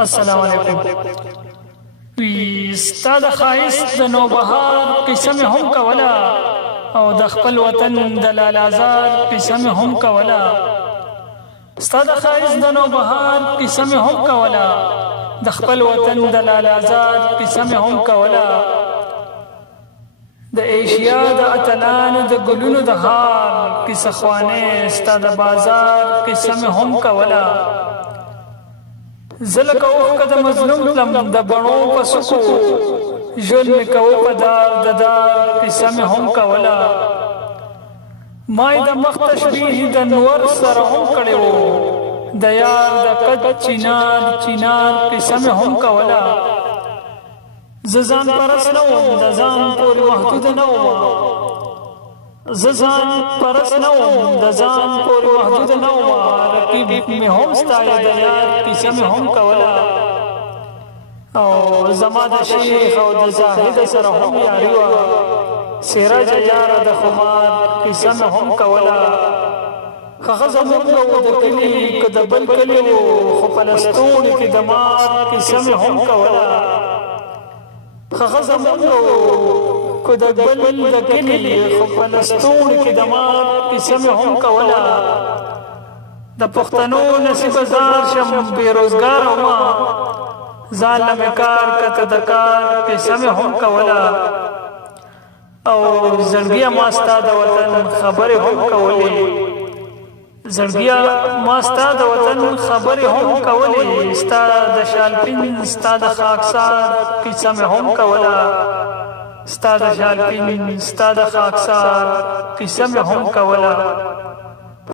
السلام علیکم. وی ستا د ښایست د نوبهار قصه مې هم کوله او د خپل وطن د لالازار قصه مې هم کوله. ستا د ښایست د نوبهار قصه مې هم کوله، د خپل وطن د لالازار قصه مې هم کوله. د ایشیا د اتلانو د ګلونو د هار قصه خوانې ستا د بازار قصه مې هم کوله. زله کوو که د مظلوم تلم د بڼو په سکو، ژوند مې کوو په دار د دار قصه مې هم کوله. ما یې د مخ تشبیه د نور سره هم کړې وو، د یار د قد چینار چینار قصه مې هم کوله. زه ځان پرست نه وم، د ځان پورې محدود نه وم. زه ځان پرست نه وم، د ځان پورې محدود نه وم. رقیب مې هم ستایه، د یار قصه مې هم کوله. او زما د شیخ او د زاهد سره هم یاري وه، سراج یاره د خمار قصه مې هم کوله. هغه زموږ و د کلي که د بل کلي و، خو په لستوڼي کې د مار قصه مې هم کوله. هغه زموږ و که د بل د کلي، خو په لستوڼي کې د مار قصه مې هم کوله. د پښتنو نصیب زار شم بېروزګاره ومه، ځان له مې کار کته د کار قصه مې هم کوله. او زړګیه ما ستا د وطن خبرې هم کولې، زړګیه ما ستا د وطن خبرې هم کولې. ستا د شالپین ستا د خاکسار قصه مې هم کوله. ستا د شالپین ستا د خاکسار قصه مې هم کوله.